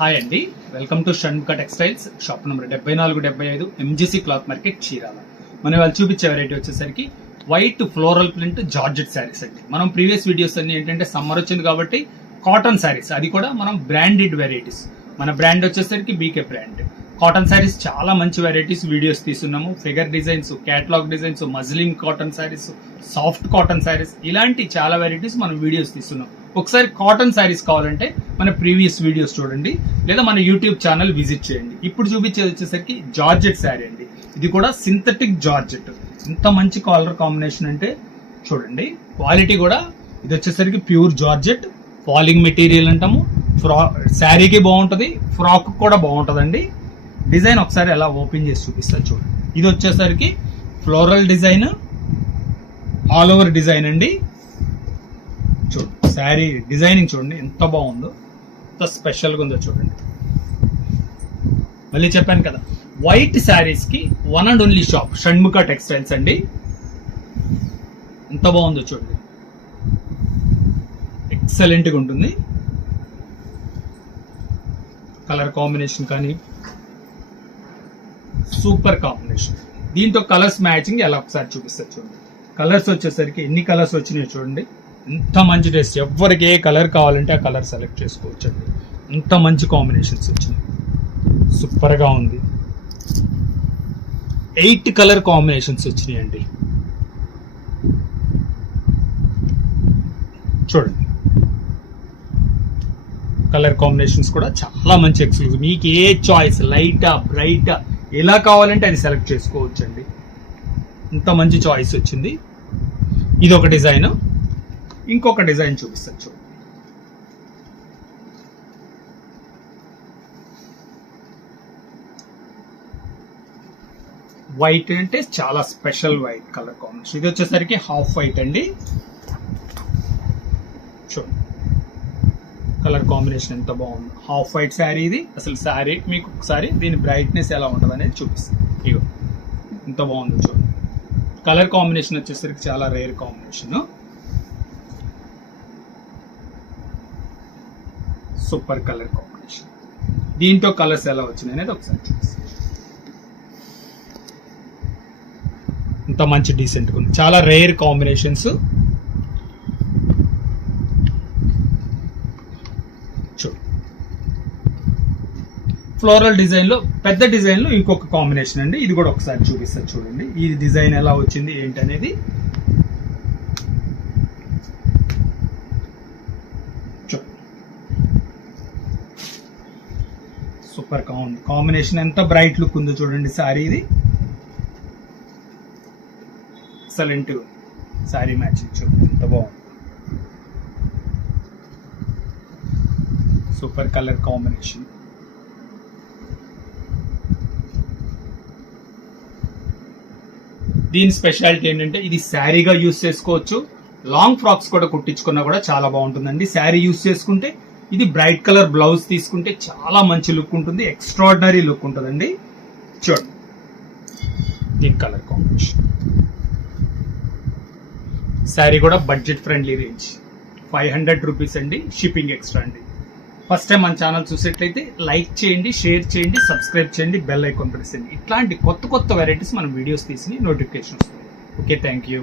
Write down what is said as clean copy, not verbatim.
Hi అండి, welcome to Shanmukha textiles. Shop number 7475 MGC cloth market Chirala. మనం వాళ్ళు చూపించే వెరైటీ వచ్చేసరికి white floral print georgette saris అండి. మనం ప్రీవియస్ వీడియోస్ అన్ని ఏంటంటే సమ్మర్ వచ్చింది కాబట్టి కాటన్ శారీస్, అది కూడా మనం బ్రాండెడ్ వెరైటీస్. మన బ్రాండ్ వచ్చేసరికి బీకే బ్రాండ్ కాటన్ శారీస్ చాలా మంచి వెరైటీస్ వీడియోస్ తీస్తున్నాము. Figure designs, catalogue designs, muslin cotton saris, soft cotton saris, ఇలాంటి చాలా వెరైటీస్ మనం వీడియోస్ తీస్తున్నాం. ఒకసారి కాటన్ శారీస్ కావాలంటే మన ప్రీవియస్ వీడియోస్ చూడండి, లేదా మన యూట్యూబ్ ఛానల్ విజిట్ చేయండి. ఇప్పుడు చూపించేది వచ్చేసరికి జార్జెట్ శారీ అండి. ఇది కూడా సింథటిక్ జార్జెట్. ఇంత మంచి కలర్ కాంబినేషన్ అంటే చూడండి. క్వాలిటీ కూడా ఇది వచ్చేసరికి ప్యూర్ జార్జెట్, ఫాలింగ్ మెటీరియల్ అంటాము. శారీకి బాగుంటది, ఫ్రాక్ కూడా బాగుంటదండి. డిజైన్ ఒకసారి ఎలా ఓపెన్ చేసి చూపిస్తాను చూడండి. ఇది వచ్చేసరికి floral design, all over design అండి. చూడండి శారీ డిజైనింగ్ చూడండి ఎంత బాగుందో, ఎంత స్పెషల్గా ఉందో చూడండి. మళ్ళీ చెప్పాను కదా, వైట్ శారీస్ కి one and only shop Shanmukha textiles అండి. ఎంత బాగుందో చూడండి, ఎక్సలెంట్గా ఉంటుంది. కలర్ కాంబినేషన్ కానీ సూపర్ కాంబినేషన్. దీంతో కలర్స్ మ్యాచింగ్ ఎలా ఒకసారి చూపిస్తారు చూడండి. కలర్స్ వచ్చేసరికి ఎన్ని కలర్స్ వచ్చినాయో చూడండి. ఎంత మంచి డ్రెస్, ఎవరికి ఏ కలర్ కావాలంటే ఆ కలర్ సెలెక్ట్ చేసుకోవచ్చు అండి. ఎంత మంచి కాంబినేషన్స్ వచ్చినాయి, సూపర్ గా ఉంది. 8 కలర్ కాంబినేషన్స్ వచ్చినాయి అండి. చూడండి కలర్ కాంబినేషన్స్ కూడా చాలా మంచి ఎక్స్క్లూజివ్. మీకు ఏ చాయిస్, లైటా బ్రైటా ఎలా కావాలంటే అది సెలెక్ట్ చేసుకోవచ్చు అండి. ఇంత మంచి చాయిస్ వచ్చింది. ఇది ఒక డిజైన్, ఇంకొక డిజైన్ చూపిస్తాను. వైట్ అంటే చాలా స్పెషల్ వైట్ కలర్ కాంబినేషన్. ఇది వచ్చేసరికి హాఫ్ వైట్ అండి. చూడండి కలర్ కాంబినేషన్ ఎంత బాగుంది. హాఫ్ వైట్ శారీ ఇది. అసలు శారీ మీకు ఒకసారి దీని బ్రైట్నెస్ ఎలా ఉంటుంది అనేది చూపిస్తుంది. ఇగో ఎంత బాగుందో చూడండి. కలర్ కాంబినేషన్ వచ్చేసరికి చాలా rare combination, super colour combination. దీంట్లో కలర్స్ ఎలా వచ్చినాయి అనేది ఒకసారి చూపిస్తాను. ఇంత మంచి డీసెంట్గా ఉంది, చాలా రేర్ కాంబినేషన్స్. ఫ్లోరల్ డిజైన్ లో, పెద్ద డిజైన్ లో ఇంకొక కాంబినేషన్ అండి. ఇది కూడా ఒకసారి చూపిస్తారు చూడండి. ఈ డిజైన్ ఎలా వచ్చింది ఏంటి అనేది. సూపర్ గా ఉంది కాంబినేషన్, ఎంత బ్రైట్ లుక్ ఉందో చూడండి. శారీ ఇది ఎక్సలెంట్ శారీ మ్యాచింగ్ చూడండి ఎంత బాగుంది. Super colour combination. దీని స్పెషాలిటీ ఏంటంటే ఇది శారీగా యూజ్ చేసుకోవచ్చు, లాంగ్ ఫ్రాక్స్ కూడా కుట్టించుకున్నా కూడా చాలా బాగుంటుందండి. శారీ యూజ్ చేసుకుంటే, ఇది బ్రైట్ కలర్ బ్లౌజ్ తీసుకుంటే చాలా మంచి లుక్ ఉంటుంది, ఎక్స్ట్రాడినరీ లుక్ ఉంటుందండి. చూడండి దీని కలర్ కాంబినేషన్. శారీ కూడా బడ్జెట్ ఫ్రెండ్లీ రేంజ్, 500 రూపీస్ అండి, షిప్పింగ్ ఎక్స్ట్రా అండి. ఫస్ట్ టైం మన ఛానల్ చూసేట్లయితే లైక్ చేయండి, షేర్ చేయండి, సబ్స్క్రైబ్ చేయండి, బెల్ ఐకాన్ ప్రెస్ చేయండి. ఇట్లాంటి కొత్త వెరైటీస్ మనం వీడియోస్ తీసి నోటిఫికేషన్ వస్తుంది. Okay, thank you.